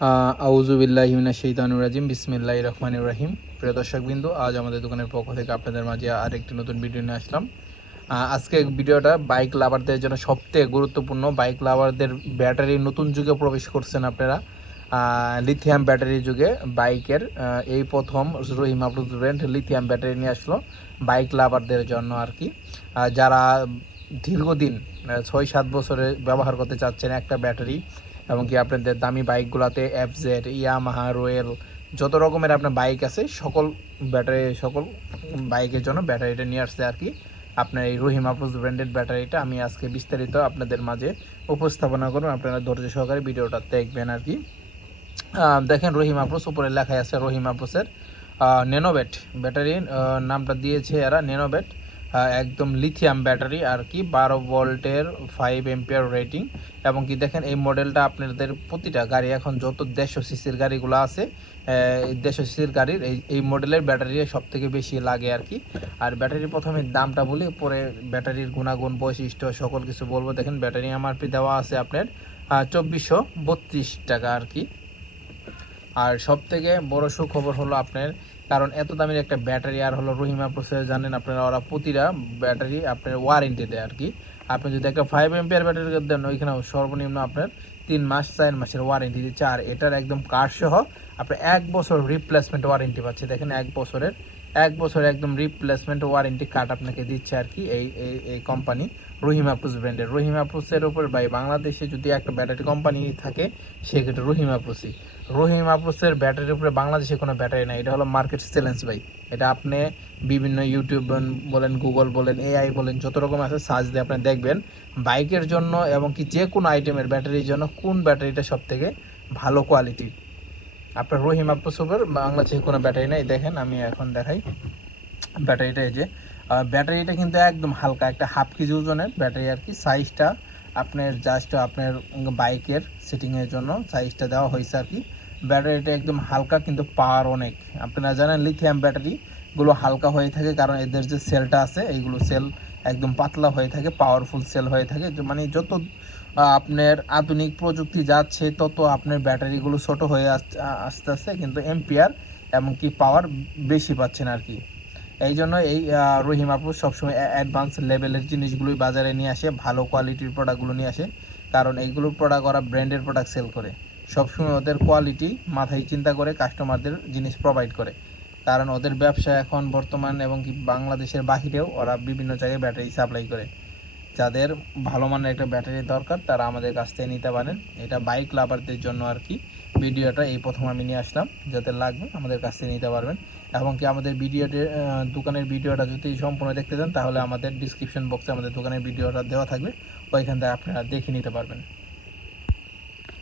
আউযুবিল্লাহি মিনাশ শাইতানির রাজিম বিসমিল্লাহির রহমানির রহিম। প্রিয় দর্শকবৃন্দ, আজ আমাদের দোকানের পক্ষ থেকে আপনাদের মাঝে আরেকটি নতুন ভিডিও নিয়ে আসলাম। আজকে ভিডিওটা বাইক লাভারদের জন্য সবথেকে গুরুত্বপূর্ণ। বাইক লাভারদের ব্যাটারি নতুন যুগে প্রবেশ করছেন আপনারা। লিথিয়াম ব্যাটারির যুগে বাইকের এই প্রথম রহিম আপ্রুভ ব্র্যান্ড লিথিয়াম ব্যাটারি নিয়ে আসলো বাইক লাভারদের জন্য আর কি। যারা দীর্ঘদিন 6-7 বছরে ব্যবহার করতে চাচ্ছেন একটা ব্যাটারি, এবং কি আপনাদের দামি বাইকগুলোতে এফজেড, ইয়ামাহা, রয়েল, যত রকমের আপনার বাইক আছে সকল বাইকের জন্য ব্যাটারিটা নিয়ে আসছে আর কি। আপনার এই রহিম আফরোজ ব্র্যান্ডেড ব্যাটারিটা আমি আজকে বিস্তারিত আপনাদের মাঝে উপস্থাপনা করব। আপনারা ধৈর্য সহকারে ভিডিওটা দেখবেন আর কি। দেখেন, রহিম আফরোজ উপরে লেখা আছে রহিম আফরোজের নেনোবেট ব্যাটারি, নামটা দিয়েছে এরা নেনোবেট। একদম লিথিয়াম ব্যাটারি আর কি, 12 ভোল্টের 5 এম্পিয়ার রেটিং। এবং কি দেখেন, এই মডেলটা আপনাদের প্রতিটা গাড়ি, এখন যত 150 সিসির গাড়িগুলো আছে, 150 সিসির গাড়ির এই মডেলের ব্যাটারি সব থেকে বেশি লাগে আর কি। আর ব্যাটারির প্রথমে দামটা বলি, পরে ব্যাটারির গুণাগুণ, বৈশিষ্ট্য সকল কিছু বলবো। দেখেন, ব্যাটারি এমআরপি দেওয়া আছে আপনার 2432 টাকা আর কি। আর সব থেকে বড় সুখবর হলো আপনার, কারণ এত দামের একটা ব্যাটারি, আর হলো রহিমা প্রসেসর জানেন আপনারা, ওরা প্রতিটা ব্যাটারি আপনার ওয়ারেন্টি দেয় আর কি। আপনি যদি একটা 5 এম্পিয়ার ব্যাটারি দেন, ওইখানে সর্বনিম্ন আপনার 3 মাস 4 মাসের ওয়ারেন্টি দিচ্ছে। আর এটার একদম কার্ড সহ আপনার 1 বছর রিপ্লেসমেন্ট ওয়ারেন্টি পাচ্ছে। দেখেন, 1 বছর একদম রিপ্লেসমেন্ট ওয়ারেন্টি কার্ড আপনাকে দিচ্ছে আর কি এই এই কোম্পানি রহিম আপ্রোজ ব্র্যান্ডের। রহিম আপ্রোজের উপর ভাই, বাংলাদেশে যদি একটা ব্যাটারি কোম্পানি থাকে সেক্ষেত্রে রহিম আপ্রোজই। রহিম আপ্রোজের ব্যাটারির উপরে বাংলাদেশে কোনো ব্যাটারি নাই। এটা হলো মার্কেট চ্যালেঞ্জ ভাই। এটা আপনি বিভিন্ন ইউটিউব বলেন, গুগল বলেন, এআই বলেন, যত রকম আছে সার্চ দিয়ে আপনি দেখবেন বাইকের জন্য এবং কি যে কোনো আইটেমের ব্যাটারির জন্য কোন ব্যাটারিটা সব থেকে ভালো কোয়ালিটি। আপনার রহিম আপ্রোজের বাংলাদেশে কোনো ব্যাটারি নাই। দেখেন, আমি এখন দেখাই ব্যাটারিটা। এই যে ব্যাটারিটা কিন্তু একদম হালকা, একটা হাফ কেজি ওজনের ব্যাটারি আর কি। সাইজটা আপনার জাস্ট আপনার বাইকের সিটিংয়ের জন্য সাইজটা দেওয়া হয়েছে আর কি। ব্যাটারিটা একদম হালকা, কিন্তু পাওয়ার অনেক। আপনারা জানেন লিথিয়াম ব্যাটারিগুলো হালকা হয়ে থাকে, কারণ এদের যে সেলটা আছে এইগুলো সেল একদম পাতলা হয়ে থাকে, পাওয়ারফুল সেল হয়ে থাকে। মানে যত আপনার আধুনিক প্রযুক্তি যাচ্ছে তত আপনার ব্যাটারিগুলো ছোট হয়ে আস্তে আস্তে, কিন্তু এম্পিয়ার এমনকি পাওয়ার বেশি পাচ্ছেন আর কি। এই জন্য এই রহিম আপু সবসময় অ্যাডভান্স লেভেলের জিনিসগুলোই বাজারে নিয়ে আসে, ভালো কোয়ালিটির প্রোডাক্টগুলো নিয়ে আসে। কারণ এইগুলো প্রোডাক্ট, ওরা ব্র্যান্ডের প্রোডাক্ট সেল করে, সবসময় ওদের কোয়ালিটি মাথায় চিন্তা করে কাস্টমারদের জিনিস প্রোভাইড করে। কারণ ওদের ব্যবসা এখন বর্তমান, এবং কি বাংলাদেশের বাহিরেও ওরা বিভিন্ন জায়গায় ব্যাটারি সাপ্লাই করে। যাদের ভালো মানের একটা ব্যাটারি দরকার তারা আমাদের কাছ থেকে নিতে পারেন। এটা বাইক লাভারদের জন্য আর কি। ভিডিওটা এই প্রথম আমি নিয়ে আসলাম, যাদের লাগবে আমাদের কাছ থেকে নিতে পারবেন। এবং কি আমাদের দোকানের ভিডিওটা যদি সম্পূর্ণ দেখতে চান, তাহলে আমাদের ডিসক্রিপশন বক্সে আমাদের দোকানের ভিডিওটা দেওয়া থাকবে, ওইখান থেকে আপনারা দেখে নিতে পারবেন।